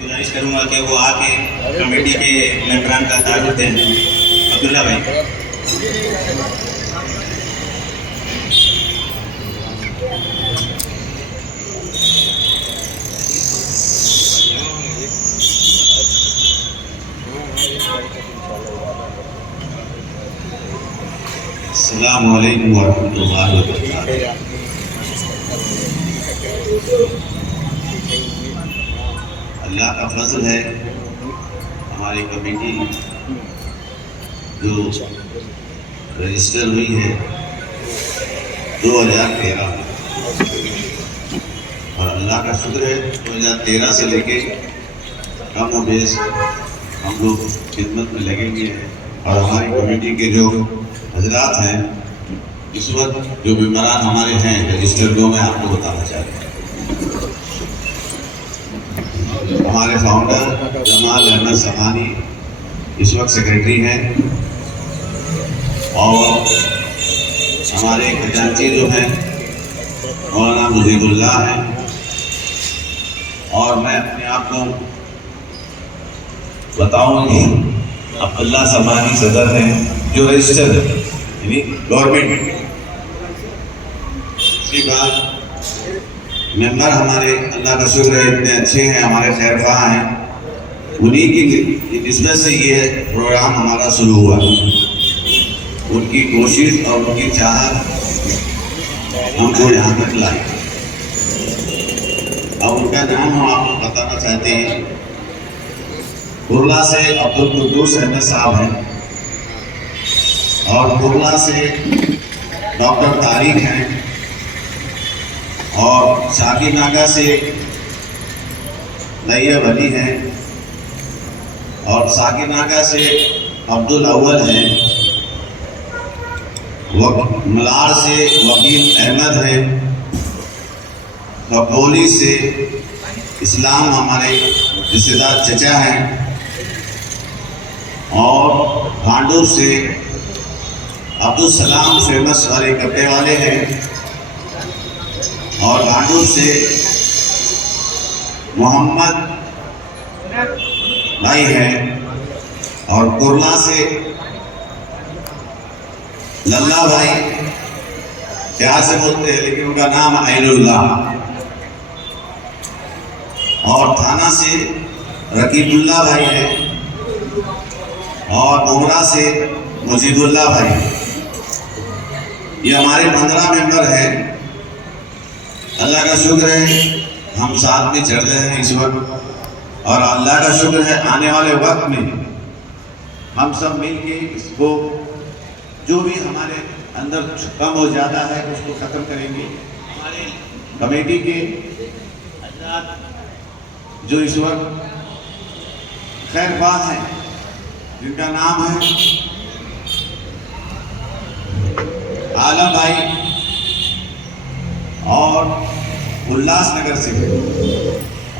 गुजारिश करूंगा कि वो आके कमेटी के मेंबरान का तारुफ दें। अब्दुल्ला भाई अस्सलाम वालेकुम वरहमतुल्लाहि वबरकातुहू। अल्लाह का फजल है, हमारी कमेटी जो रजिस्टर हुई है 2013 में, और अल्लाह का शुक्र है 2013 से लेके कम और बेश हम लोग खिदमत में लगे हुए हैं। और हमारी कमेटी के जो हजरात हैं, इस वक्त जो मेंबरान हमारे हैं रजिस्टर को मैं आपको बताना चाहता हूँ। हमारे फाउंडर जमाल अहमद समानी इस वक्त सेक्रेटरी हैं, और हमारे खजांची जो हैं मौलाना मुजीबुल्लाह हैं, और मैं अपने आप को बताऊँ कि अब्दुल्ला समानी सदर हैं जो रजिस्टर यानी गवर्नमेंट। इसके बाद मेंबर हमारे अल्लाह का शुक्र है इतने अच्छे हैं, हमारे खैरख्वाह हैं, उन्हीं की निस्बत से ये प्रोग्राम हमारा शुरू हुआ। उनकी कोशिश और उनकी चाहत हमको यहाँ तक लाई। अब उनका नाम हम आपको बताना चाहते हैं। कुरला से अब्दुल कुद्दूस अहमद साहब हैं, और कुरला से डॉक्टर तारिक हैं, और साकीनागा से नैयब अली हैं, और साकीनागा से अब्दुल अव्वल हैं, मलार से वकील अहमद हैं, कपोली से इस्लाम हमारे रिश्तेदार चचा हैं, और भांडूर से अब्दुल सलाम फेमस वाले कपड़े वाले हैं, और भांडूर से मोहम्मद भाई हैं, और कुरला से लल्ला भाई प्यार से बोलते हैं लेकिन उनका नाम आइनुल्लाह, और थाना से रकीबुल्लाह भाई हैं, और मोहरा से मुजीबुल्लाह भाई। ये हमारे 15 मेंबर हैं। अल्लाह का शुक्र है हम साथ में चल रहे हैं इस वक्त, और अल्लाह का शुक्र है आने वाले वक्त में हम सब मिलके इसको जो भी हमारे अंदर कम हो जाता है उसको ख़त्म करेंगे। हमारे कमेटी के हजरात जो इस वक्त खैरख्वाह हैं, जिनका नाम है आलम भाई और उल्लासनगर से,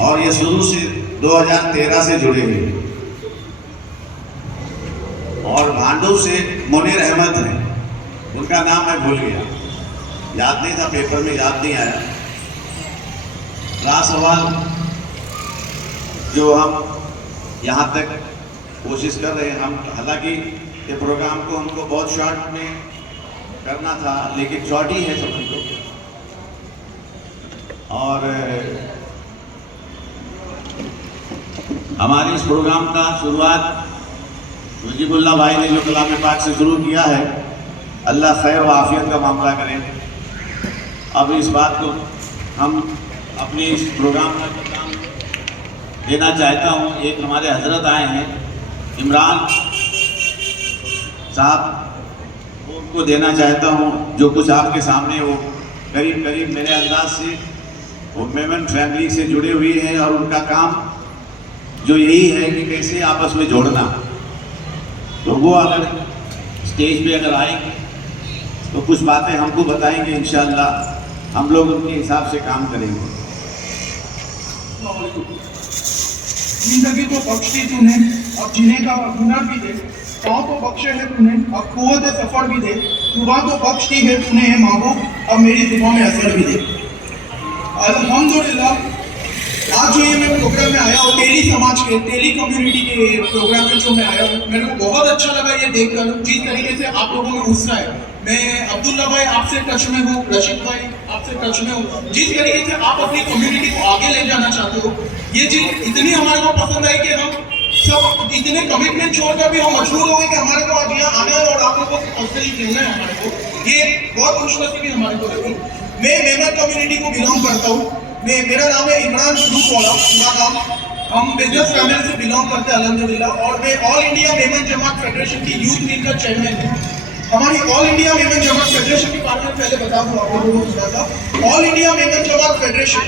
और ये शुरू से 2013 से जुड़े हुए, और भांडू से मुनीर अहमद हैं, उनका उनका नाम मैं भूल गया, याद नहीं था, पेपर में याद नहीं आया। रहा सवाल जो हम यहाँ तक कोशिश कर रहे हैं, हम हालांकि ये प्रोग्राम को हमको बहुत शॉर्ट में करना था, लेकिन शॉर्ट ही है समझ लो। और हमारे इस प्रोग्राम का शुरुआत मुजीबुल्लाह भाई ने जो कलाम पाक से शुरू किया है, अल्लाह खैर व आफियत का मामला करें। अब इस बात को हम अपने इस प्रोग्राम का नाम देना चाहता हूँ। एक हमारे हजरत आए हैं इमरान साहब, उनको देना चाहता हूँ जो कुछ आपके सामने वो करीब करीब मेरे अंदाज से वो मेमन फैमिली से जुड़े हुए हैं, और उनका काम जो यही है कि कैसे आपस में जोड़ना। तो वो अगर स्टेज पे अगर आएंगे तो कुछ बातें हमको बताएंगे, इंशाअल्लाह हम लोग उनके हिसाब से काम करेंगे। जिंदगी तो बख्शी तूने, अब जीने का हुनर भी दे। पाँव तो बख्शे है तूने, अब कुव्वत सफर भी दे। जुबान तो बख्श दी है तूने महबूब, अब मेरी जुबान में असर भी दे। अल्हम्दुलिल्लाह आज जो ये मैं प्रोग्राम में आया हूँ, तेली समाज के, तेली कम्युनिटी के प्रोग्राम में जो मैं आया हूँ, मेरे को बहुत अच्छा लगा ये देखकर जिस तरीके से आप लोगों में उत्साह है। मैं अब्दुल्ला भाई आपसे टच में हूँ, रशीद भाई आपसे टच में हूँ। जिस तरीके से आप अपनी कम्युनिटी को आगे ले जाना चाहते हो, ये चीज इतनी हमारे को पसंद आई कि हम सब इतने कमिटमेंट छोड़कर भी हम मजबूर हो गए कि हमारे को आज यहाँ आना है और आप लोगों को पर्सनली मिलना है हमारे को। ये बहुत खुशनसीबी हमारे को लगी। मैं मेमन कम्युनिटी को बिलोंग करता हूँ। मेरा नाम है इमरान फ्रूट वाला, पूरा नाम। हम बिजनेस फैमिली से बिलोंग करते हैं अल्हम्दुलिल्लाह। और मैं all India Memon Jamat federation की यूथ विंग का चेयरमैन हूँ। हमारी all India Memon Jamat federation के बारे में पहले बता दूँ आप लोगों को थोड़ा सा। All India Memon Jamat federation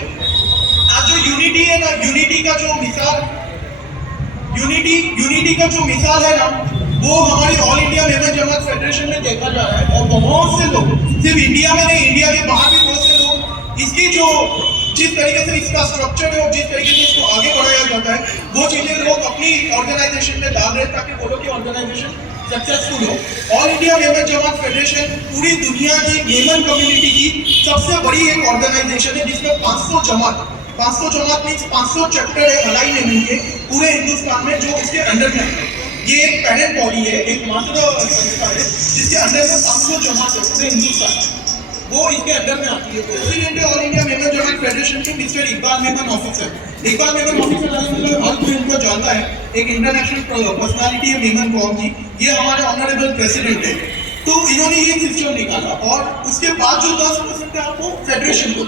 आज जो यूनिटी है ना, यूनिटी का जो मिसाल है ना, वो हमारी all India Memon Jamat federation में देखा जा रहा है। और बहुत से लोग, सिर्फ इंडिया में नहीं, इंडिया के बाहर भी बहुत से लोग इसकी जो जिस तरीके से इसका स्ट्रक्चर है और जिस तरीके से इसको आगे बढ़ाया जाता है, वो चीजें लोग अपनी ऑर्गेनाइजेशन में डाल रहे हैं ताकि वो लोग की ऑर्गेनाइजेशन सक्सेसफुल हो। All India Memon Jamat federation पूरी दुनिया की मेमन कम्युनिटी की सबसे बड़ी एक ऑर्गेनाइजेशन है, जिसमें 500 जमात मीन्स 500 चैप्टर है अलाई मेमन के पूरे हिंदुस्तान में, जो इसके अंडर में है। ये एक पेरेंट बॉडी है, एक मात्र संस्था है जिसके अंडर में 500 जमात है पूरे हिंदुस्तान में, वो इसके अंडर में आती है। प्रेसिडेंट है all India Memon Jamat federation के mister Iqbal Memon officer. Iqbal Memon officer हर कोई उनको जानता है, एक इंटरनेशनल पर्सनालिटी है मेमन कॉम की। ये हमारे ऑनरेबल प्रेसिडेंट है। तो इन्होंने ये सिस्टम निकाला और उसके बाद जो 10% है आपको फेडरेशन को।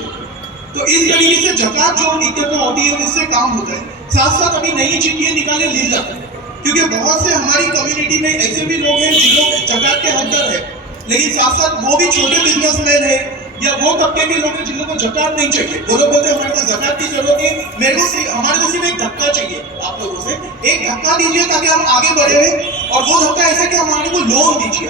तो इस तरीके से जकात जो इकट्ठा होती है उससे काम होता है। साथ साथ अभी नई चीज ये निकाले लीला, क्योंकि बहुत से हमारी कम्युनिटी में ऐसे भी लोग हैं जिन लोग जकात के हकदार है, लेकिन साथ साथ वो भी छोटे बिजनेसमैन है या वो तबके के लोग हैं जिन लोगों को जकात नहीं चाहिए। वो लोग बोलते हैं हमारे को जकात की जरूरत है, हमारे को सिर्फ एक धक्का चाहिए आप लोगों से, एक धक्का दीजिए ताकि हम आगे बढ़े। और वो धक्का ऐसा कि हमारे को लोन दीजिए,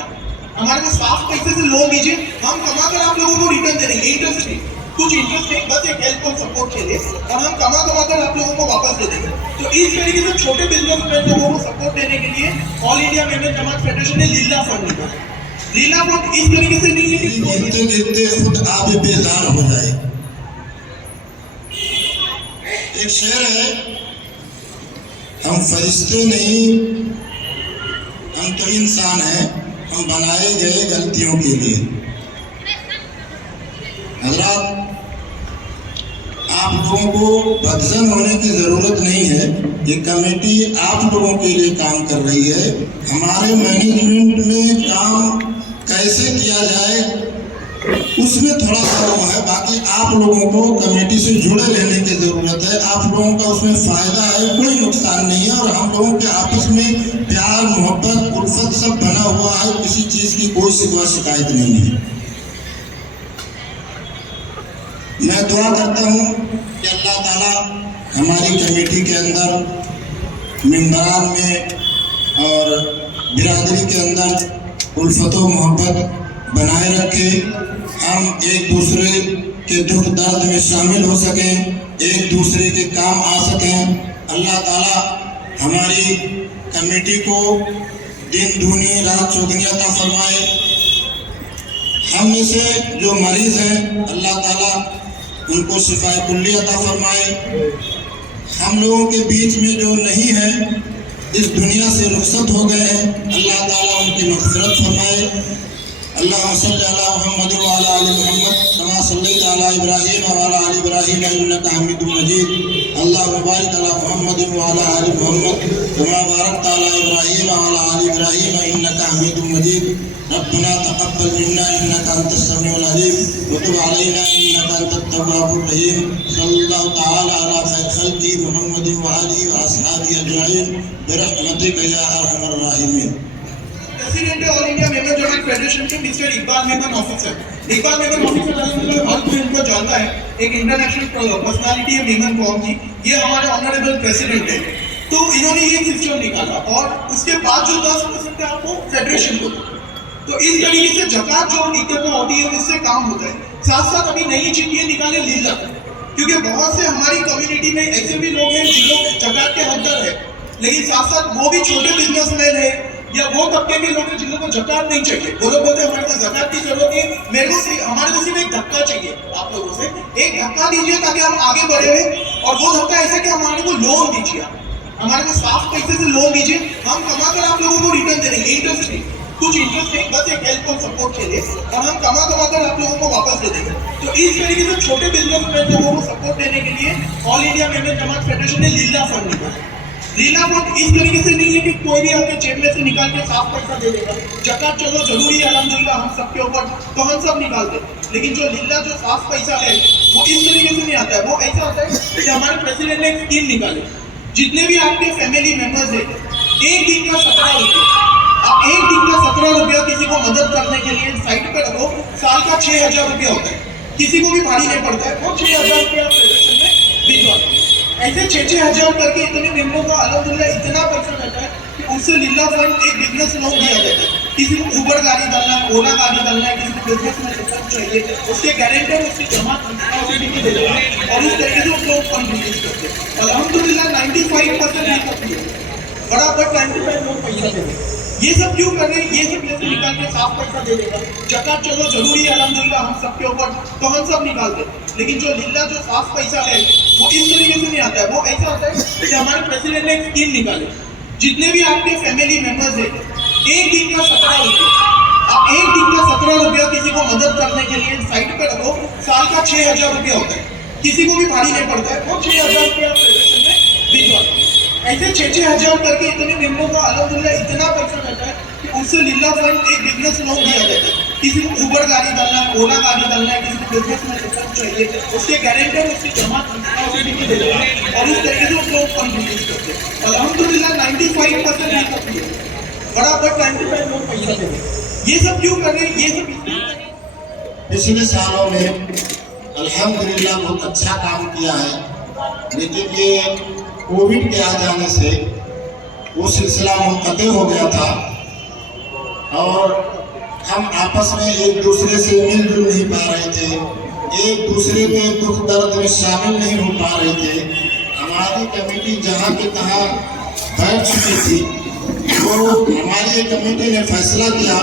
हमारे को साफ पैसे से लोन दीजिए, हम कमा कर आप लोगों को रिटर्न दे देंगे। इंटरेस्ट नहीं, कुछ इंटरेस्ट नहीं, बस एक हेल्प और सपोर्ट के लिए, और हम कमा कर आप लोगों को वापस दे देंगे। तो इस तरीके से छोटे बिजनेसमैन लोगों को सपोर्ट देने के लिए all India Memon Jamat federation ने लीला फंड निकाला। लीला फंड इस तरीके से नहीं है कि गिनते गिनते खुद आप बेजार हो जाए। एक शेर है, हम फरिश्ते नहीं, हम तो इंसान हैं, हम बनाए गए गलतियों के लिए। हजरात, आप लोगों को बदजन होने की ज़रूरत नहीं है। ये कमेटी आप लोगों के लिए काम कर रही है। हमारे मैनेजमेंट में काम कैसे किया जाए उसमें थोड़ा सा वो है, बाकी आप लोगों को कमेटी से जुड़े रहने की ज़रूरत है। आप लोगों का उसमें फ़ायदा है, कोई नुकसान नहीं है। और हम लोगों के आपस में प्यार, मोहब्बत, उल्फत सब बना हुआ है, किसी चीज़ की कोई शिकवा शिकायत नहीं है। मैं दुआ करता हूँ कि अल्लाह ताला हमारी कमेटी के अंदर, मेंबरान में और बिरादरी के अंदर उल्फत व मोहब्बत बनाए रखे। हम एक दूसरे के दुख दर्द में शामिल हो सकें, एक दूसरे के काम आ सकें। अल्लाह ताला हमारी कमेटी को दिन दूनी रात चौगुनी अता फरमाए। हम में से जो मरीज हैं अल्लाह ताला उनको शिफाए कुल्ली अता फरमाए। हम लोगों के बीच में जो नहीं है, इस दुनिया से रुखसत हो गए हैं, अल्लाह ताला उनकी मग़फ़िरत फरमाए। अल्लाहुम्मा सल्लि अला मुहम्मद व अला आलि मुहम्मद कमा सल्लैता अला इब्राहीम व अला आलि इब्राहीम इन्नका हमीदुम मजीद। अल्लाहुम्मा बारिक अला मुहम्मद व अला आलि मुहम्मद कमा बारकता अला इब्राहीम व अला आलि इब्राहीम इन्नका हमीदुम मजीद। रब्बना तक़ब्बल मिन्ना इन्नका अंतस समीउल अलीम व तुब अलैना इन्नका अंतत तव्वाबुर रहीम। सल्लल्लाहु तआला अला खैर खल्क़ि मुहम्मद व आलिहि व अस्हाबिहि अजमईन बिरहमतिका या अरहमर राहिमीन। President all India member Jamat federation के mister Iqbal Memon officer. Iqbal Memon officer अलहमदुलिल्लाह हर कोई उनको जानता है, एक इंटरनेशनल पर्सनालिटी है मेमन कौम की। ये हमारे ऑनरेबल प्रेसिडेंट है। तो इन्होंने ये सिस्टम निकाला और उसके बाद जो 10% है आपको फेडरेशन को। तो इस तरीके से ज़कात जो इकट्ठा होती है उससे काम होता है। साथ साथ अभी नई चीज ये निकाले लीला, क्योंकि बहुत से हमारी कम्युनिटी में ऐसे भी लोग हैं जिन लोग ज़कात के हकदार है, लेकिन साथ साथ वो भी छोटे बिजनेसमैन है या वो तबके के लोग हैं जिन लोगों को ज़कात नहीं चाहिए। वो लोग बोलते हैं हमारे को ज़कात की जरूरत है, हमारे को सिर्फ एक धक्का चाहिए आप लोगों से, एक धक्का दीजिए ताकि हम आगे बढ़े। और वो धक्का ऐसा कि हमारे को लोन दीजिए, हमारे को साफ पैसे से लोन दीजिए, हम कमा कर आप लोगों को रिटर्न दे देंगे। इंटरेस्ट नहीं, कुछ इंटरेस्ट नहीं, बस एक हेल्प और सपोर्ट के लिए, और हम कमा कर आप लोगों को वापस दे देंगे। तो इस तरीके से छोटे बिजनेसमैन लोगों को सपोर्ट देने के लिए all India Memon Jamat federation ने लीला फंड निकाला। लीला फंड इस तरीके से नहीं है कि कोई भी आपके जेब में से निकाल के साफ पैसा दे देगा। ज़कात चलो जरूरी है अल्हम्दुलिल्लाह हम सबके ऊपर, तो हम सब निकाल दें, लेकिन जो लीला जो साफ पैसा है वो इस तरीके से नहीं आता है। वो ऐसा आता है कि हमारे प्रेसिडेंट ने एक स्कीम निकाली, जितने भी आपके फैमिली मेंबर्स हैं, एक दिन का 17 रुपये, आप एक दिन का 17 रुपया किसी को मदद करने के लिए साइड पे रखो, साल का 6,000 रुपया होता है, किसी को भी भारी नहीं पड़ता है। वो 6,000 रुपया फेडरेशन में भिजवा दो। ऐसे 6,000 करके इतने मेंबरों को अल्हम्दुलिल्लाह इतना पैसा रहता है कि उससे लीला फंड एक बिजनेस लोन दिया जाता है। किसी को उबर गाड़ी डालना है, ओला गाड़ी डालना है, किसी को बिजनेस में रिटर्न चाहिए, उसके गारंटर उसकी जमा दे देगा और उस तरीके से उस लोग फंड रिलीज करते हैं। अल्हम्दुलिल्लाह 95% करती है, बराबर 95 लोग पैसा देते। ये सब क्यों कर रहे हैं? ये सब जैसे निकाल के साफ पैसा दे देगा। ज़कात चलो जरूरी है अल्हम्दुलिल्लाह हम सबके ऊपर, तो हम सब निकाल दें, लेकिन जो लीला जो साफ पैसा है वो इस तरीके से नहीं आता है। वो ऐसा आता है कि हमारे प्रेसिडेंट ने एक स्कीम निकाली, जितने भी आपके फैमिली मेंबर्स हैं, एक दिन का 17 रुपये, आप एक दिन का 17 रुपया किसी को मदद करने के लिए साइड पे रखो, साल का 6,000 रुपया होता है, किसी को भी भारी नहीं पड़ता है। वो 6,000 रुपया फेडरेशन में भिजवा दो। ऐसे 6,000 करके इतने मेंबरों को अल्हम्दुलिल्लाह इतना पैसा रहता है कि उससे लीला फंड एक बिजनेस लोन दिया जाता है। किसी को उबर गाड़ी डालना है, ओला गाड़ी डालना है, किसी को बिजनेस में रिटर्न चाहिए, उसके गारंटर उसकी जमा दे देगा और उस तरीके से उस लोग फंड रिलीज करते हैं। अल्हम्दुलिल्लाह 95% करती है, बराबर 95 लोग पैसा देते। ये सब क्यों कर रहे हैं? ये सब पिछले सालों में अल्हम्दुलिल्लाह बहुत अच्छा काम किया है, लेकिन ये कोविड के आ जाने से वो सिलसिला मुनक़ते हो गया था और हम आपस में एक दूसरे से मिलजुल नहीं पा रहे थे, एक दूसरे के दुख दर्द में शामिल नहीं हो पा रहे थे। हमारी कमेटी जहाँ के तहाँ बैठ चुकी थी, तो हमारी एक कमेटी ने फैसला किया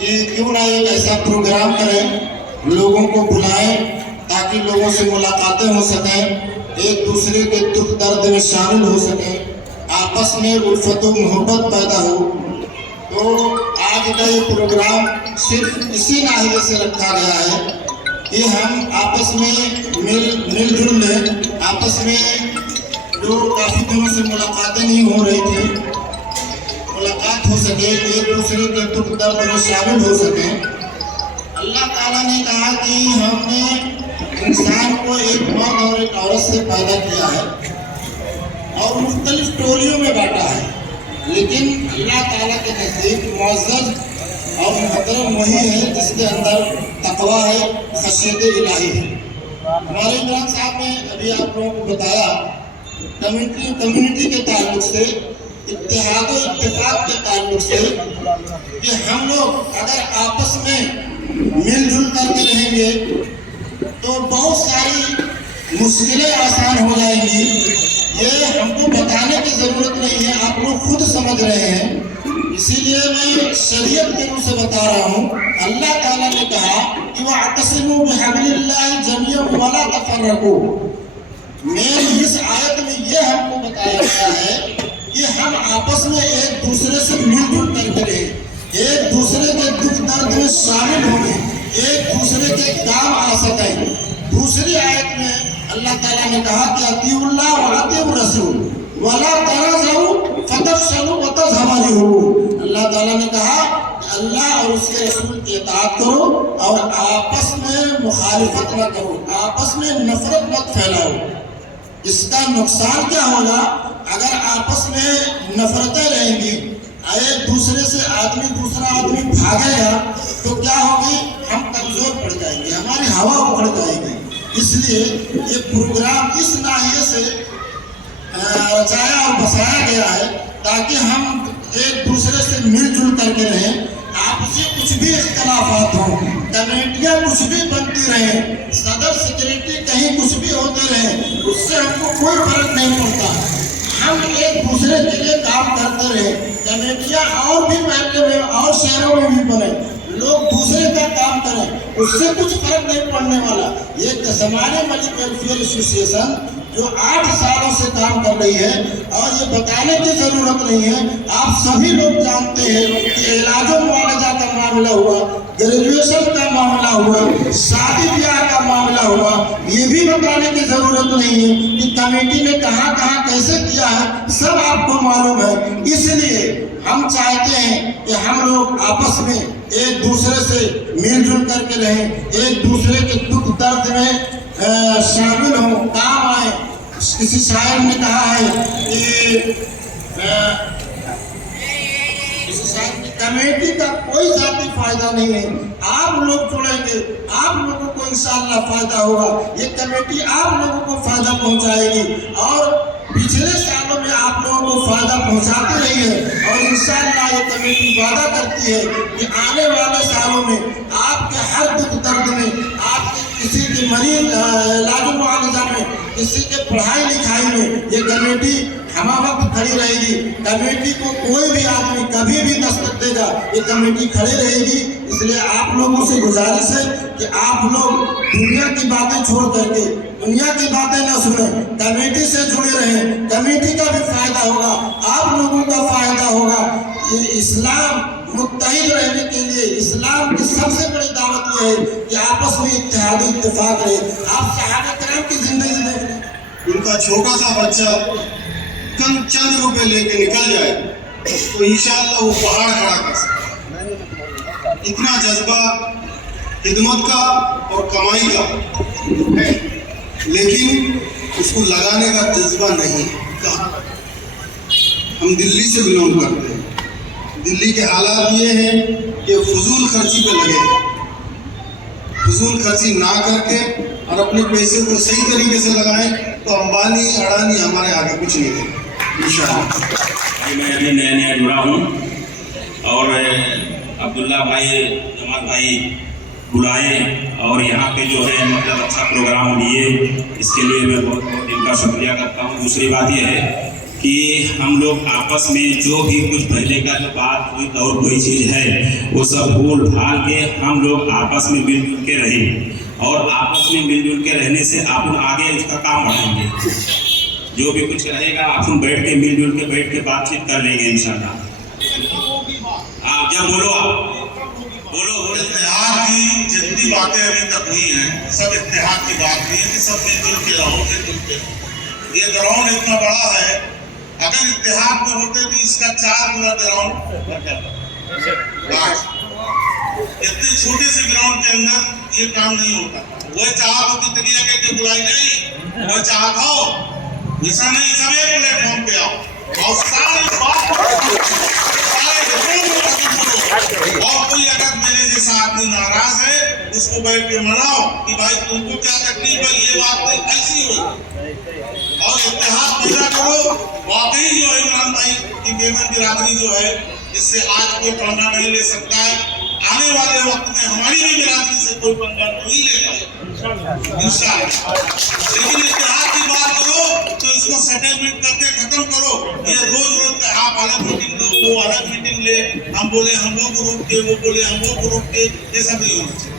कि क्यों ना एक ऐसा प्रोग्राम करें, लोगों को बुलाएं ताकि लोगों से मुलाकातें हो सकें, एक दूसरे के दुख दर्द में शामिल हो सकें, आपस में उल्फत व मोहब्बत पैदा हो। तो आज का ये प्रोग्राम सिर्फ इसी नाहिए से रखा गया है कि हम आपस में मिलजुल लें, आपस में जो काफ़ी दिनों से मुलाकातें नहीं हो रही थी, मुलाकात हो सके, एक दूसरे के दुख दर्द में शामिल हो सकें। अल्लाह ताला ने कहा कि हमने इंसान को एक मर्द और एक औरत से पैदा किया है और मुख्तलिफ टोलियों में बांटा है, लेकिन अल्लाह ताला के नज़दीक मुअज़्ज़ज़ और मुहतरम वही है जिसके अंदर तक़वा है, खशियत इलाही है। हमारे इमरान साहब ने अभी आप लोगों को बताया कम्युनिटी के ताल्लुक से, इत्तेहाद व इत्तेफाक के ताल्लुक से, कि हम लोग अगर आपस में मिलजुल करके रहेंगे तो बहुत सारी मुश्किलें आसान हो जाएंगी। ये हमको बताने की ज़रूरत नहीं है, आप लोग खुद समझ रहे हैं। इसीलिए मैं शरीयत के रूप से बता रहा हूँ। अल्लाह ताला ने वातसिमू बिहब्लिल्लाहि जमीअन वला तफर्रकू। मेन इस आयत में ये हमको बताया गया है कि हम आपस में एक दूसरे से मिलजुल करके रहे, एक दूसरे के दुख दर्द में शामिल होंगे, एक दूसरे के काम आ सकें। दूसरी आयत में अल्लाह ताला ने कहा कि अतीउल्लाह व अतीउर रसूल वला तनाज़उ फतफशलू व तज़हब रिहुकुम। अल्लाह ताला ने कहा कि अल्लाह और उसके रसूल की इताअत करो और आपस में मुखालिफत न करो, आपस में नफरत मत फैलाओ। इसका नुकसान क्या होगा? अगर आपस में नफरतें रहेंगी, एक दूसरे से दूसरा आदमी भागेगा तो क्या होगी? हम कमजोर पड़ जाएंगे, हमारी हवा उखड़ जाएगी। इसलिए ये प्रोग्राम इस नाहिए से रचाया और बसाया गया है ताकि हम एक दूसरे से मिलजुल करके रहें। आपसे कुछ भी इख्तलाफात हों, कमेटियाँ कुछ भी बनती रहें, सदर सेक्रेटरी कहीं कुछ भी होते रहें, उससे हमको कोई फर्क नहीं पड़ता। हम एक दूसरे के लिए काम करते रहे। कमेटियाँ और भी महल्ले में और शहरों में भी बने, लोग दूसरे का काम करें, उससे कुछ फर्क नहीं पड़ने वाला। ये ज़माने मलिक वेलफेयर एसोसिएशन जो 8 सालों से काम कर रही है और ये बताने की ज़रूरत नहीं है, आप सभी लोग जानते हैं कि इलाजो मुआवजा का मामला हुआ, ग्रेजुएशन का मामला हुआ, शादी ब्याह का मामला हुआ, ये भी बताने की ज़रूरत नहीं है कि कमेटी ने कहाँ कहाँ कैसे किया है, सब आपको मालूम है। इसलिए हम चाहते हैं कि हम लोग आपस में एक दूसरे से मिलजुल करके रहें, एक दूसरे के दुख दर्द में शामिल हों, काम आए। किसी शायर ने कहा है कि कमेटी का कोई जाती फायदा नहीं है, आप लोग जुड़ेंगे, आप लोगों को इंशाअल्लाह फायदा होगा। ये कमेटी आप लोगों को फायदा पहुंचाएगी और पिछले सालों में आप लोगों को फायदा पहुंचाती रही है और इंशाअल्लाह ये कमेटी वादा करती है कि आने वाले सालों में आपके हर दुख दर्द में, आपके किसी के मरीज इलाज मुआवजा में, किसी के पढ़ाई लिखाई में ये कमेटी हम वक्त खड़ी रहेगी। कमेटी को कोई भी आदमी कभी भी दस्तक देगा, ये कमेटी खड़ी रहेगी। इसलिए आप लोगों से गुजारिश है कि आप लोग दुनिया की बातें छोड़ करके, दुनिया की बातें न सुने, कमेटी से जुड़े रहें। कमेटी का भी फायदा होगा, आप लोगों का फायदा होगा। ये इस्लाम मुत्तहिद रहने के लिए इस्लाम की सबसे बड़ी दावत यह है कि आपस में इत्तेहाद इत्तेफाक रहे। आप सहाबा किराम की जिंदगी देख लें, उनका छोटा सा बच्चा चंद रुपए लेके निकल जाए तो इंशाअल्लाह वो पहाड़ खड़ा कर सकता। इतना जज्बा खिदमत का और कमाई का है, लेकिन उसको लगाने का जज्बा नहीं। कहाँ? हम दिल्ली से बिलोंग करते हैं। दिल्ली के हालात ये हैं कि फजूल खर्ची पे लगे, फजूल खर्ची ना करके और अपने पैसे को सही तरीके से लगाएं तो अंबानी अडानी हमारे आगे कुछ नहीं देंगे इंशाअल्लाह। मैं अभी नया नया जुड़ा हूँ और अब्दुल्ला भाई, जमाल भाई बुलाए और यहाँ पे जो है मतलब अच्छा प्रोग्राम लिए, इसके लिए मैं बहुत बहुत इनका शुक्रिया करता हूँ। दूसरी बात यह है कि हम लोग आपस में जो भी कुछ पहले का जो बात हुई और कोई चीज़ है वो सब भूल भाल के हम लोग आपस में मिलजुल के रहें और आपस में मिलजुल के रहने से आप आगे उसका काम बढ़ाएंगे। जो भी कुछ रहेगा आप बैठ के मिलजुल के बैठ के बातचीत कर लेंगे इंशाल्लाह। आप जब बोलो, आप बोलो। इत्तेहाद की जितनी बातें अभी तक हुई हैं सब इत्तेहाद की बात नहीं है कि सब मिलजुल के रहो, मिलजुल के रहो। ये ग्राउंड इतना बड़ा है, अगर इत्तेहाद में होते तो इसका 4 गुना ग्राउंड इतने छोटे से ग्राउंड के अंदर ये काम नहीं होता। वो चाह की तरिया के बुलाई नहीं, वो चाह खाओ, ऐसा नहीं, सब एक प्लेटफॉर्म पे आओ और सारे और कोई अगर मेरे जैसा आदमी नाराज है उसको बैठ के मनाओ कि भाई तुमको क्या तकलीफ है, ये बात नहीं ऐसी हुई और इत्तेहाद पैदा करो। वाकई जो है इमरान भाई की बेगम बिरादरी जो है इससे आज कोई पंगा नहीं ले सकता है, आने वाले वक्त में हमारी भी बिरादरी से कोई पंगा नहीं लेगा इंशाअल्लाह। लेकिन इत्तेहाद की बात करो तो इसको सेटलमेंट करके खत्म करो। ये रोज रोज आप अलग मीटिंग लो, वो अलग मीटिंग ले, हम बोले हम वो ग्रुप के, वो बोले हम वो ग्रुप के, ये सब नहीं होना चाहिए।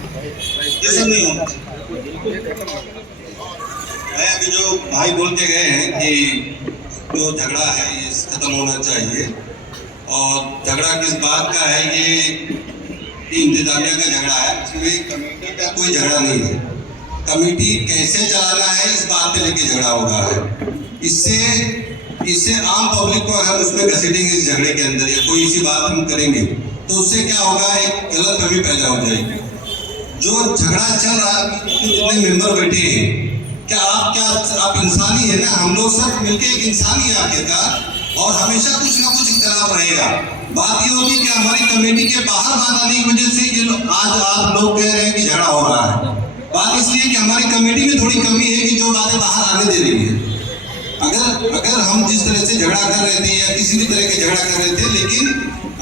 ये सब नहीं होना। अभी जो भाई बोल के गए हैं कि जो झगड़ा है ये खत्म होना चाहिए, और झगड़ा किस बात का है, ये इंतजामिया का झगड़ा है, इसमें कमेटी का कोई झगड़ा नहीं है। कमेटी कैसे चलाना है इस बात पे लेके झगड़ा हो रहा है। इससे आम पब्लिक को अगर उसमें घसीटेंगे इस झगड़े के अंदर या कोई इसी बात हम करेंगे तो उससे क्या होगा, एक गलतफहमी पैदा हो जाएगी। जो झगड़ा चल रहा है, जितने मेंबर बैठे हैं, क्या आप इंसानी है ना, हम लोग सब मिलके एक इंसानी है आखिरकार, और हमेशा कुछ ना कुछ इख्तलाफ रहेगा। बात ये होगी कि हमारी कमेटी के बाहर बात आने की वजह से ये आज आप लोग कह रहे हैं कि झगड़ा हो रहा है। बात इसलिए कि हमारी कमेटी में थोड़ी कमी है कि जो बातें बाहर आने दे रही है। अगर हम जिस तरह से झगड़ा कर रहे थे या किसी भी तरह के झगड़ा कर रहे थे, लेकिन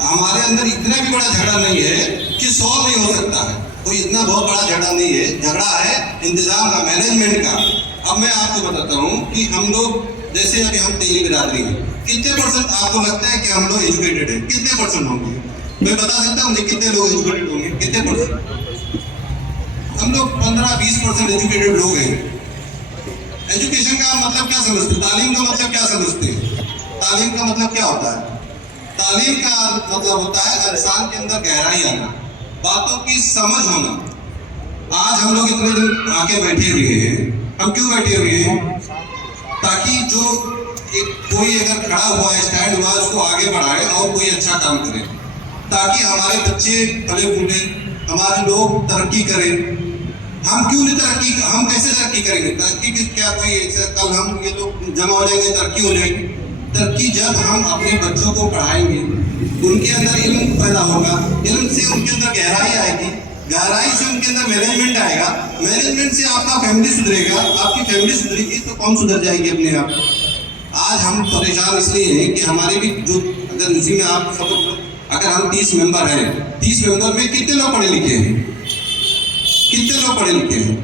हमारे अंदर इतना भी बड़ा झगड़ा नहीं है कि सॉल्व नहीं हो सकता है, कोई इतना बहुत बड़ा झगड़ा नहीं है। झगड़ा है इंतजाम का, मैनेजमेंट का। अब मैं आपको बताता हूँ कि हम लोग जैसे अभी हम तेली बिरादरी हैं, कितने % आपको लगता है कि हम लोग एजुकेटेड हैं? कितने % होंगे? मैं बता सकता हूँ कितने लोग एजुकेटेड होंगे? कितने %? हम लोग 15-20% एजुकेटेड लोग हैं। एजुकेशन का मतलब क्या समझते हैं? तालीम का मतलब क्या समझते हैं? तालीम का मतलब क्या होता है? तालीम का मतलब होता है इंसान के अंदर गहराई आना, बातों की समझ होना। आज हम लोग इतने दिन आके बैठे हुए हैं, हम क्यों बैठे हुए हैं? ताकि जो कोई अगर खड़ा हुआ है, स्टैंड हुआ है, उसको आगे बढ़ाए और कोई अच्छा काम करे, ताकि हमारे बच्चे फले फूले, हमारे लोग तरक्की करें। हम क्यों नहीं तरक्की, हम कैसे तरक्की करेंगे? तरक्की की क्या कोई ऐसा कल हम ये लोग जमा हो जाएंगे तरक्की हो जाएगी? तरक्की जब हम अपने बच्चों को पढ़ाएंगे, उनके अंदर इल्म पैदा होगा, इल्म से उनके अंदर गहराई आएगी, गहराई से उनके अंदर मैनेजमेंट आएगा, मैनेजमेंट से आपका फैमिली सुधरेगा, आपकी फैमिली सुधरेगी तो कौन सुधर जाएगी अपने आप। आज हम परेशान इसलिए हैं कि हमारे भी जो अगर इसी में आप सब अगर हम 30 मेंबर हैं, 30 मेंबर में कितने लोग पढ़े लिखे हैं? कितने लोग पढ़े लिखे हैं?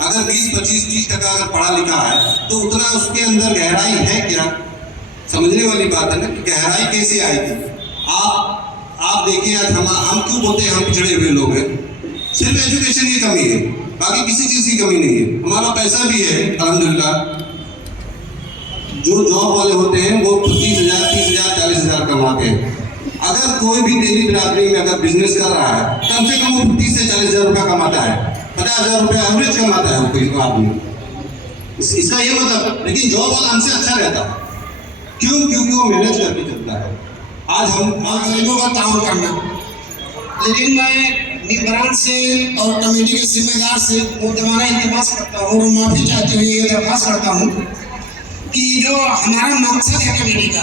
अगर 20-25-30% अगर पढ़ा लिखा है तो उतना उसके अंदर गहराई है क्या? समझने वाली बात है ना कि गहराई कैसे आएगी। आप देखिए आज हम क्यों बोलते हैं हम पिछड़े हुए लोग हैं? सिर्फ एजुकेशन की कमी है, बाकी किसी चीज की कमी नहीं है। हमारा पैसा भी है अल्हम्दुलिल्लाह। जो जॉब वाले होते हैं वो 25,000, 30,000, 40,000 कमाते हैं। अगर कोई भी तेली बिरादरी में अगर बिजनेस कर रहा है, कम से कम वो 30 से 40,000 रुपया कमाता है, 50,000 रुपया एवरेज कमाता है कोई आदमी। इसका ये मतलब, लेकिन जॉब वाला हमसे अच्छा रहता है। क्यों? क्योंकि वो मैनेज करके चलता है। आज हम गरीबों का ताउन करना, लेकिन मैं निगरान से और कमेटी के जिम्मेदार से मुद्दमाना इल्तिमास करता हूँ और माफी चाहते हुए ये दरख्वास्त करता हूँ कि जो हमारा मकसद है कमेटी का,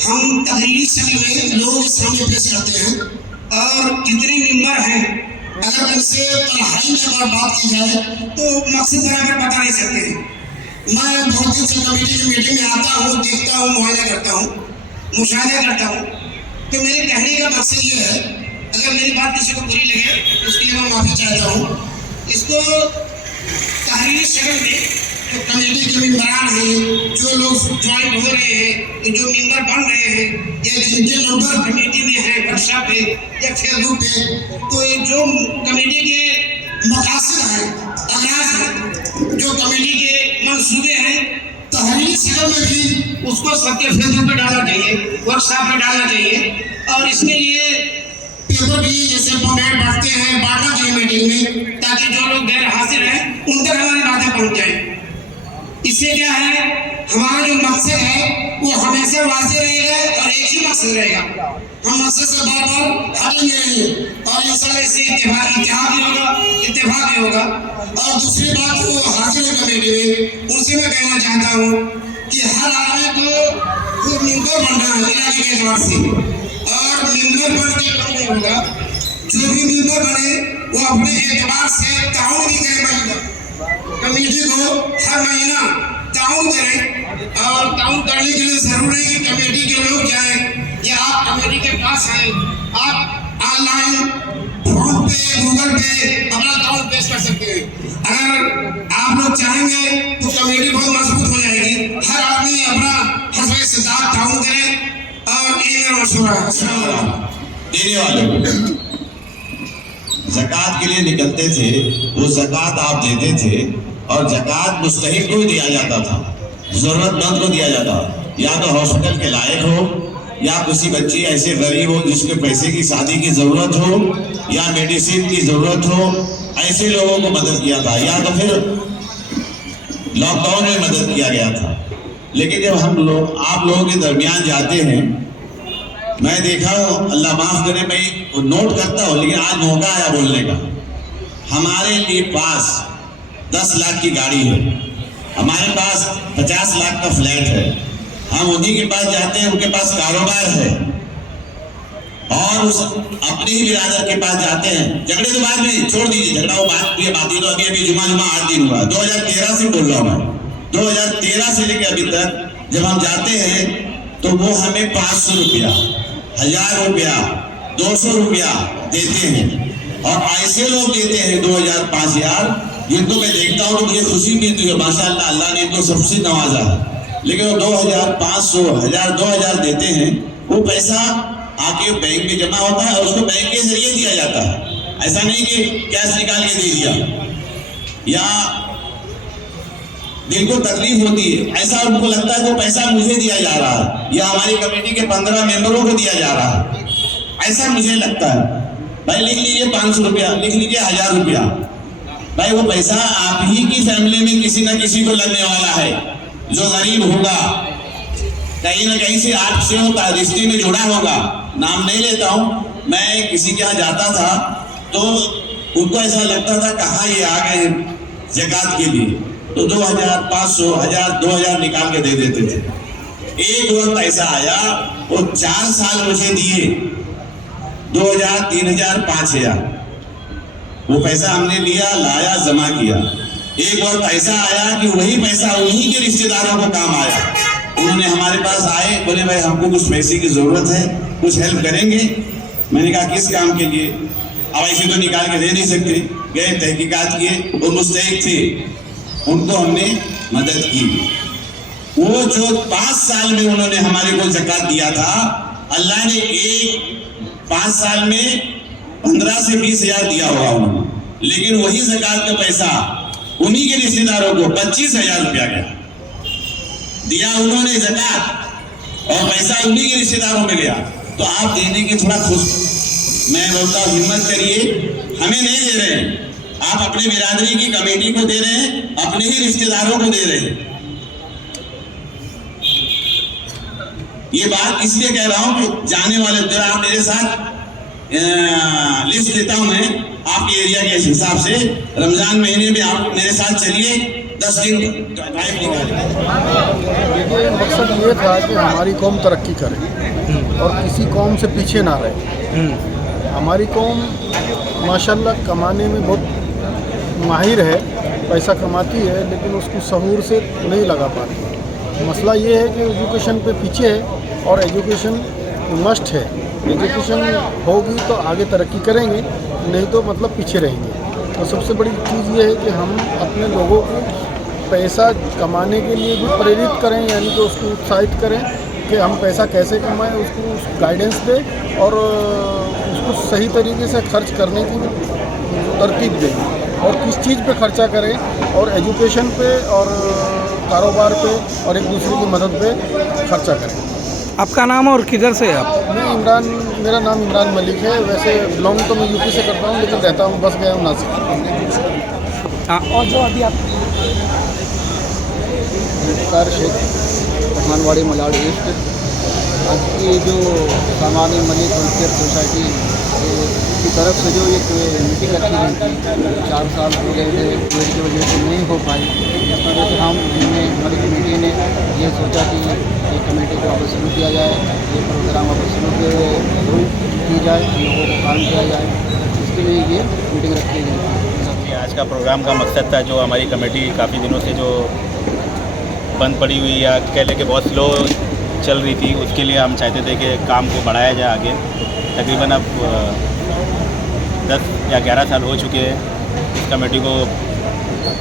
हम तहरीरी शक्ल में लोगों के सामने पेश करते हैं, और जितने मेंबर हैं अगर उनसे तन्हाई में अगर बात की जाए तो मकसद बराबर बता नहीं सकते। मैं बहुत दिन से कमेटी की मीटिंग में आता हूँ, देखता हूँ, मुआयना करता हूँ, मुशाहिदा करता हूँ। तो मेरे कहने का मकसद ये है, अगर मेरी बात किसी को बुरी लगे तो उसके लिए मैं माफ़ी चाहता हूँ। इसको तहरीरी शक्ल में जो कमेटी के मेंबरान हैं, जो लोग ज्वाइन हो रहे हैं, जो मेंबर बन रहे हैं, या जिनके नंबर कमेटी में हैं व्हाट्सएप पे या फेसबुक पे, तो ये जो कमेटी के मकासद हैं, अगराज हैं, जो कमेटी के मंसूबे हैं, तहरीरी शक्ल में भी उसको सबके फेसबुक पे डालना चाहिए, व्हाट्सएप पे डालना चाहिए। और इसके लिए पेपर भी जैसे फॉर्मेट बांटते हैं, बांटना चाहिए मीटिंग में, ताकि जो लोग गैर हाजिर हैं उन तक हमारी बातें पहुँच जाए। इससे क्या है, हमारा जो मकसद है वो हमेशा वाज़ेह रहेगा और एक ही मकसद रहेगा। हम मकसद से बार बार हटेंगे नहीं, और इंशाअल्लाह इससे इत्तेफाक भी होगा। और दूसरी बात वो हाजिर है कमेटी में, उनसे मैं कहना चाहता हूँ कि हर आदमी को वो मेंबर बनना है इलाके के एतबार से, और मेंबर बन के कम नहीं होगा। जो भी मेंबर बने वो अपने एतबार से ताउन भी करें, कमेटी को हर महीना ताउन करें। और ताउन करने के लिए जरूरी है कि कमेटी के लोग जाएं, या आप कमेटी के पास आए, आप ऑनलाइन फोन पे, गूगल पे अपना ताउन पेश कर सकते हैं। अगर आप लोग चाहेंगे तो कमेटी बहुत मजबूत हो जाएगी। हर आदमी अपना हस्बे इस्तेताअत ताउन करे, और ये मेरा मशवरा है। देने वाले ज़कात ज़कात के लिए निकलते थे वो ज़कात आप देते थे और ज़कात मुस्तहिक को दिया जाता था, ज़रूरतमंद को दिया जाता, या तो हॉस्पिटल के लायक हो या किसी बच्ची ऐसे गरीब हो जिसके पैसे की शादी की ज़रूरत हो या मेडिसिन की ज़रूरत हो, ऐसे लोगों को मदद किया था, या तो फिर लॉकडाउन में मदद किया गया था। लेकिन जब हम लोग आप लोगों के दरमियान जाते हैं, मैं देखा हूँ, अल्लाह माफ़ करे, मैं नोट करता हूँ, लेकिन आज मौका आया बोलने का। हमारे लिए पास 10 लाख की गाड़ी है, हमारे पास 50 लाख का फ्लैट है, हम उन्हीं के पास जाते हैं, उनके पास कारोबार है, और उस अपने ही बिरादर के पास जाते हैं। झगड़े तो बाद में छोड़ दीजिए, झगड़ा वो बात ये बात ही, तो अभी जुमा 8 दिन हुआ, 2013 से बोल रहा हूँ मैं, 2013 से लेकर अभी तक जब हम जाते हैं तो वो हमें 500 रुपया, 1000 रुपया, 200 रुपया देते हैं, और ऐसे लोग देते हैं 2000, 5000, जिनको मैं देखता हूँ तो मुझे खुशी मिलती है, माशाअल्लाह, अल्लाह ने इनको सबसे नवाजा है। लेकिन वो 2000, 500, 1000, 2000 देते हैं, वो पैसा आपके बैंक में जमा होता है और उसको बैंक के जरिए दिया जाता है। ऐसा नहीं कि कैश निकाल के दे दिया, या दिल को तकलीफ होती है, ऐसा उनको लगता है कि वो पैसा मुझे दिया जा रहा है या हमारी कमेटी के 15 मेंबरों को दिया जा रहा है, ऐसा मुझे लगता है। भाई लिख लीजिए 500 रुपया, लिख लीजिए 1000 रुपया, भाई वो पैसा आप ही की फैमिली में किसी ना किसी को लगने वाला है, जो गरीब होगा, कहीं ना कहीं से आपसे होता है, रिश्ते में जुड़ा होगा। नाम नहीं लेता हूँ, मैं किसी के यहाँ जाता था तो उनको ऐसा लगता था कहाँ ये आ गए ज़कात के लिए, तो 2000, 500, 1000, 2000 निकाल के दे देते थे। एक वक्त ऐसा आया, वो 4 साल मुझे दिए, 2000, 3000, 5000, वो पैसा हमने लिया, लाया, जमा किया। एक वक्त ऐसा आया कि वही पैसा उन्हीं के रिश्तेदारों को काम आया, उन्होंने हमारे पास आए, बोले भाई हमको कुछ पैसे की जरूरत है, कुछ हेल्प करेंगे। मैंने कहा किस काम के लिए? अब ऐसे तो निकाल के दे नहीं सकते। गए, तहकीकात किए, वो मुस्तहिक थे, उनको हमने मदद की। वो जो 5 साल में उन्होंने हमारे को ज़कात दिया था, अल्लाह ने 5 साल में 15 से 20 हजार दिया होगा उन्होंने, लेकिन वही ज़कात का पैसा उन्हीं के रिश्तेदारों को 25,000 रुपया गया, दिया उन्होंने ज़कात, और पैसा उन्हीं के रिश्तेदारों में गया। तो आप देने के थोड़ा खुश, मैं बोलता हूँ हिम्मत करिए, हमें नहीं दे रहे हैं, आप अपने बिरादरी की कमेटी को दे रहे हैं, अपने ही रिश्तेदारों को दे रहे हैं। ये बात इसलिए कह रहा हूं कि जाने वाले, जब आप मेरे साथ लिस्ट देता हूं मैं आपके एरिया के हिसाब से, रमजान महीने में आप मेरे साथ चलिए, 10 दिन ड्राइव निकालें। देखिए, मकसद ये था कि हमारी कौम तरक्की करे और किसी कौम से पीछे ना रहे। हमारी कौम माशाल्लाह कमाने में बहुत माहिर है, पैसा कमाती है, लेकिन उसको सहूर से नहीं लगा पाती। मसला ये है कि एजुकेशन पे पीछे है, और एजुकेशन मस्ट है। एजुकेशन होगी तो आगे तरक्की करेंगे, नहीं तो मतलब पीछे रहेंगे। तो सबसे बड़ी चीज़ ये है कि हम अपने लोगों को पैसा कमाने के लिए भी प्रेरित करें, यानी कि उसको उत्साहित करें कि हम पैसा कैसे कमाएं, उसको गाइडेंस दें और उसको सही तरीके से खर्च करने की तरतीब दें, और किस चीज़ पे खर्चा करें, और एजुकेशन पे और कारोबार पे और एक दूसरे की मदद पे खर्चा करें। आपका नाम और किधर से आप? मेरा नाम इमरान मलिक है। वैसे बिलोंग तो मैं यूपी से करता हूँ, लेकिन रहता हूँ, बस गया हूँ नासिक। और जो अभी आप कार शेख पठानवाड़ी मलाड ईस्ट, आज की जो सामान्य मनी वेलफेयर सोसाइटी की तरफ से जो एक मीटिंग रखी गई थी, 4 साल हो गए थे, कोविड की वजह से नहीं हो पाई। इस वजह से हमारी कमेटी ने ये सोचा कि ये कमेटी को वापस शुरू किया जाए, ये प्रोग्राम वापस शुरू की जाए, लोगों को काम किया जाए, इसके लिए ये मीटिंग रखी गई। आज का प्रोग्राम का मकसद था, जो हमारी कमेटी काफ़ी दिनों से जो बंद पड़ी हुई या कह लें कि बहुत स्लो चल रही थी, उसके लिए हम चाहते थे कि काम को बढ़ाया जाए आगे। तकरीबन अब 10 या 11 साल हो चुके हैं इस कमेटी को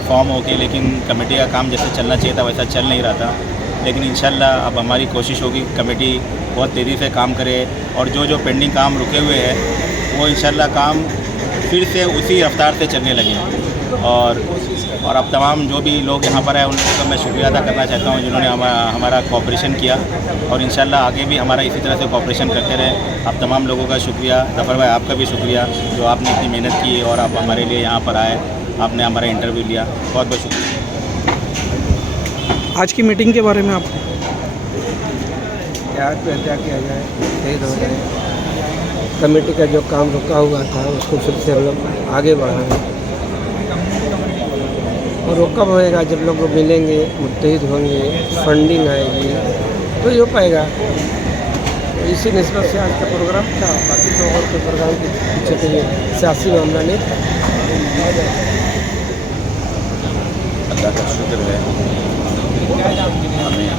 फॉर्म होके, लेकिन कमेटी का काम जैसे चलना चाहिए था वैसा चल नहीं रहा था। लेकिन इंशाल्लाह अब हमारी कोशिश होगी कमेटी बहुत तेज़ी से काम करे, और जो पेंडिंग काम रुके हुए हैं वो इंशाल्लाह काम फिर से उसी रफ्तार से चलने लगे हैं। और अब तमाम जो भी लोग यहाँ पर आए उन लोगों का मैं शुक्रिया अदा करना चाहता हूँ जिन्होंने हमारा कोऑपरेशन किया, और इंशाल्लाह आगे भी हमारा इसी तरह से कोऑपरेशन करते रहें। आप तमाम लोगों का शुक्रिया। ज़फ़र भाई आपका भी शुक्रिया जो आपने इतनी मेहनत की और आप हमारे लिए यहाँ पर आए, आपने हमारा इंटरव्यू लिया, बहुत बहुत शुक्रिया। आज की मीटिंग के बारे में आप क्या किया जाए, शहीद हो जाए। कमेटी का जो काम रुका हुआ था उसको फिर से हम लोग आगे बढ़ाएं, और वो कब होएगा जब लोग मिलेंगे, मुत्तहिद होंगे, फंडिंग आएगी तो ये हो पाएगा। तो इसी निस्बत से आज का प्रोग्राम था। बाकी तो और कोई प्रोग्राम के पीछे तो ये सियासी मामला नहीं था। अल्लाह का शुक्र है हमें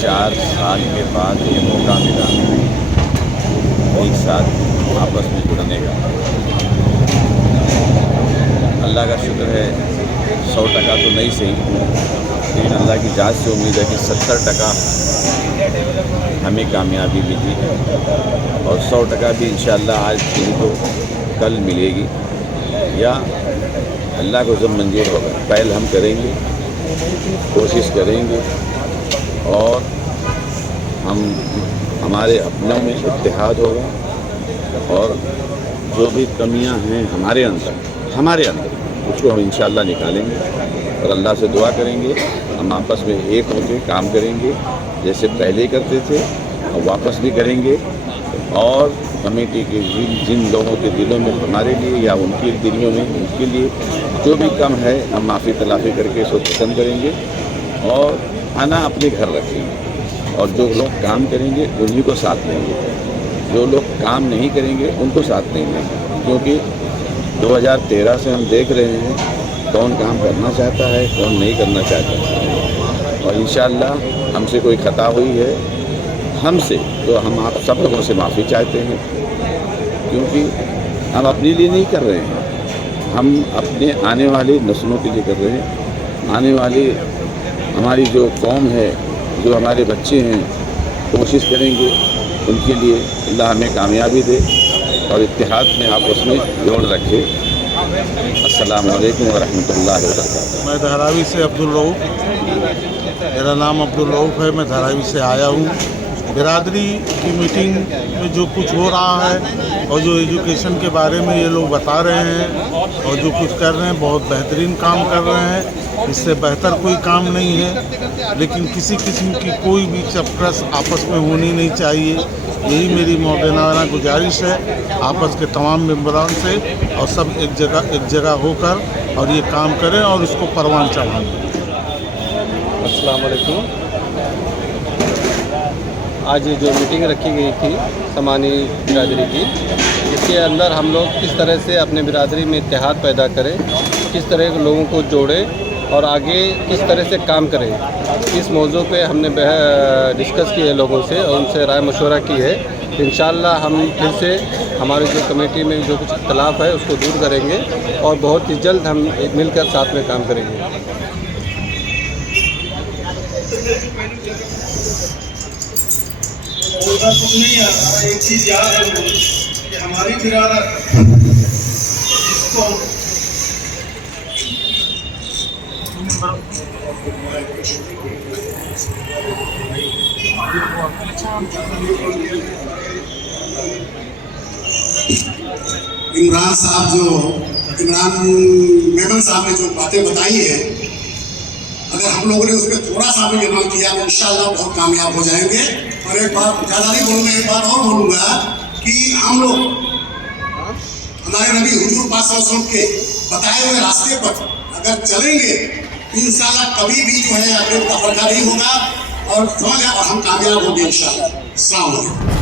4 साल के बाद ये मौका मिला एक साथ आपस में जुड़ने का। अल्लाह का शुक्र है 100% तो नहीं सही, लेकिन अल्लाह की जात से उम्मीद है कि 70% हमें कामयाबी मिली और 100% भी इंशाअल्लाह आज नहीं तो कल मिलेगी, या अल्लाह को जब मंजूर होगा। पहल हम करेंगे, कोशिश करेंगे, और हमारे अपनों में इत्तेहाद होगा, और जो भी कमियां हैं हमारे अंदर उसको हम इंशाअल्लाह निकालेंगे, और अल्लाह से दुआ करेंगे हम आपस में एक होकर काम करेंगे जैसे पहले करते थे, और वापस भी करेंगे। और कमेटी के जिन लोगों के दिलों में हमारे लिए या उनके दिलों में उनके लिए जो भी कम है हम माफ़ी तलाफ़ी करके इसको ख़त्म करेंगे, और खाना अपने घर रखेंगे, और जो लोग काम करेंगे उन्हीं को साथ लेंगे, जो लोग काम नहीं करेंगे उनको साथ नहीं लेंगे। क्योंकि 2013 से हम देख रहे हैं कौन काम करना चाहता है, कौन नहीं करना चाहता है, और इंशाअल्लाह हमसे कोई खता हुई है हमसे तो हम आप सब लोगों से माफ़ी चाहते हैं, क्योंकि हम अपने लिए नहीं कर रहे हैं, हम अपने आने वाली नस्लों के लिए कर रहे हैं। आने वाली हमारी जो कौम है, जो हमारे बच्चे हैं, कोशिश करेंगे उनके लिए अल्लाह हमें कामयाबी दे और इत्तेहाद में आपस में जोड़ रखे। अस्सलाम वालेकुम व रहमतुल्लाहि व बरकातहू। मैं धारावी से अब्दुल रऊफ़, मेरा नाम अब्दुल रऊफ़ है, मैं धारावी से आया हूँ। बिरादरी की मीटिंग में जो कुछ हो रहा है और जो एजुकेशन के बारे में ये लोग बता रहे हैं और जो कुछ कर रहे हैं बहुत बेहतरीन काम कर रहे हैं, इससे बेहतर कोई काम नहीं है। लेकिन किसी किस्म की कोई भी चपरस आपस में होनी नहीं चाहिए, यही मेरी मौलाना गुजारिश है आपस के तमाम मेंबरान से, और सब एक जगह होकर और ये काम करें और इसको परवान चढ़ाएं। अस्सलाम वालेकुम। आज जो मीटिंग रखी गई थी समानी बिरादरी की, इसके अंदर हम लोग किस तरह से अपने बिरादरी में इत्तेहाद पैदा करें, किस तरह के लोगों को जोड़ें और आगे किस तरह से काम करें, इस मौजू पे हमने डिस्कस किए लोगों से और उनसे राय मशवरा की है। इंशाअल्लाह हम फिर से हमारी जो कमेटी में जो कुछ इख्तलाफ है उसको दूर करेंगे और बहुत ही जल्द हम मिलकर साथ में काम करेंगे। कुछ नहीं है, एक चीज़ याद है कि हमारी बिरादर जिसको इमरान मेमन साहब ने जो बातें बताई है, अगर हम लोगों ने उस पर थोड़ा सा भी अमल किया तो इंशाअल्लाह बहुत कामयाब हो जाएंगे। और एक बात ज़्यादा नहीं बोलूँगा, एक बात और बोलूँगा कि हम लोग हमारे नबी हुजूर पाक सल्लल्लाहु अलैहि वसल्लम के बताए हुए रास्ते पर अगर चलेंगे इंशाअल्लाह कभी भी जो है अकलीम का फर्का नहीं होगा और हम कामयाब होंगे इंशाअल्लाह। अस्सलाम वालेकुम।